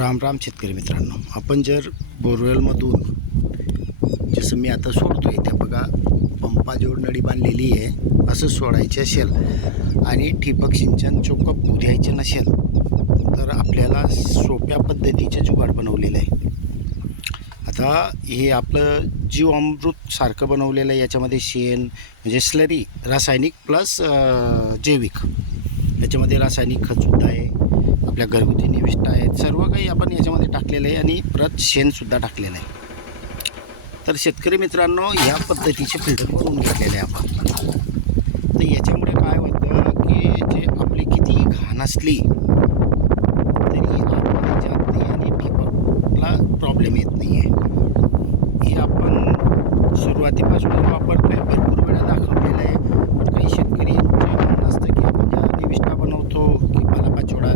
राम राम शेतकरी मित्रांनो, आपण जर बोरवेलमधून जसं मी आता सोडतो आहे त्या बघा पंपाजवळ नळी बांधलेली आहे, असं सोडायची असेल आणि ठिबक सिंचन चोकअप द्यायचे नसेल तर आपल्याला सोप्या पद्धतीचे जुगाड बनवलेलं आहे. आता हे आपलं जीवामृत सारखं बनवलेलं आहे. याच्यामध्ये शेण म्हणजे स्लरी रासायनिक प्लस जैविक, याच्यामध्ये रासायनिक खतसुद्धा आहे, आपल्या घरगुती निविष्ठा आहेत, सर्व काही आपण याच्यामध्ये टाकलेलं आहे आणि परत शेणसुद्धा टाकलेलं आहे. तर शेतकरी मित्रांनो, या पद्धतीचे फिल्टर बनवून घेतलेले आहे आपण. तर याच्यामुळे काय होतं की जे आपली किती घाण असली तरी आतमध्ये जात नाही आणि ठिबकला प्रॉब्लेम येत नाही आहे. हे आपण सुरुवातीपासूनच वापरतो आहे, भरपूर वेळा दाखवलेलं आहे. पण काही शेतकऱ्यांचे म्हणणं असतं की आपण ज्या निविष्ठा बनवतो की पालापाचोळा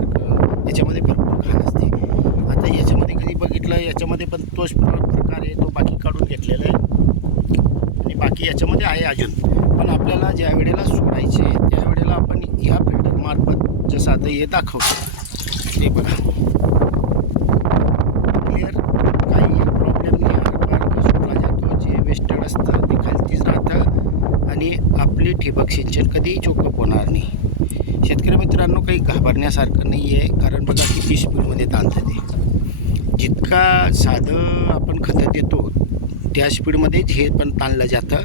याच्यामध्ये भरपूर घाण असते. आता याच्यामध्ये कधी बघितलं, याच्यामध्ये पण तोच प्रकार आहे, तो बाकी काढून घेतलेला आहे आणि बाकी याच्यामध्ये आहे अजून. पण आपल्याला ज्या वेळेला सोडायचे त्यावेळेला आपण या फिल्टरमार्फत जसं आता हे दाखवतो ते बघा क्लिअर, काही प्रॉब्लेम नाही. अर्क सुटला जातो, जे वेस्टेड असतं ते खालतीच राहतं आणि आपली ठिबक सिंचन कधीही चोकअप होणार नाही. शेतकरी मित्रांनो, काही घाबरण्यासारखं नाही आहे, कारण बघा किती स्पीडमध्ये ताणतं ते. जितका साधं आपण खतं देतो त्या स्पीडमध्येच हे पण ताणलं जातं.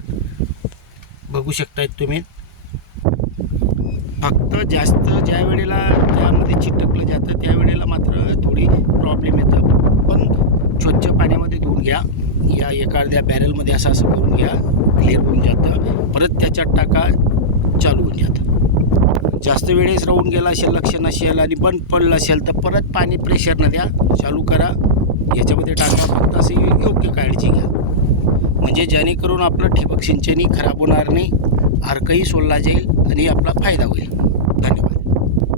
बघू शकतायत तुम्ही. फक्त जास्त ज्या वेळेला त्यामध्ये चिटकलं जातं त्यावेळेला मात्र थोडी प्रॉब्लेम येतं. पण स्वच्छ पाण्यामध्ये धुवून घ्या, या एखाद्या बॅरलमध्ये असं करून घ्या, क्लिअर होऊन जातं. परत त्याच्यात टाका, चालू होऊन जातं. जास्त वेळेस राहून गेला असेल, लक्ष नसेल आणि बंद पडलं असेल तर परत पाणी प्रेशरनं द्या, चालू करा, याच्यामध्ये टाका. फक्त अशी योग्य काळजी घ्या, म्हणजे जेणेकरून आपलं ठिबक सिंचनही खराब होणार नाही, अर्कही सोडला जाईल आणि आपला फायदा होईल. धन्यवाद.